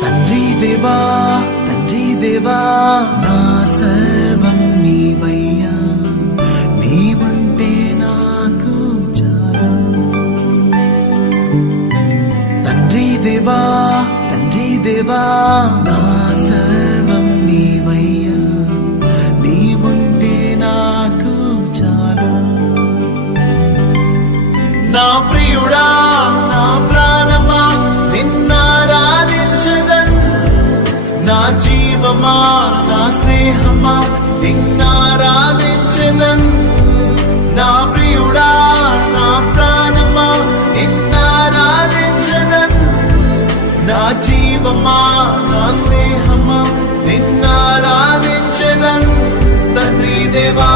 తండ్రి దేవా నా సర్వం నీవయ్యా, నీవుంటే నాకు చాలు. తండ్రి దేవా నా సర్వం నీవయ్యా, నీవుంటే నాకు చాలు. నా ప్రియుడా నా ప్రాణమా నిన్నారాధించదన్, నా జీవమా నా స్నేహమా నిన్నారాధించదన్. నా ప్రియుడా నా ప్రాణమా నిన్నారాధించదన్, నా జీవమా నా స్నేహమా నిన్నారాధించదన్. తండ్రి దేవా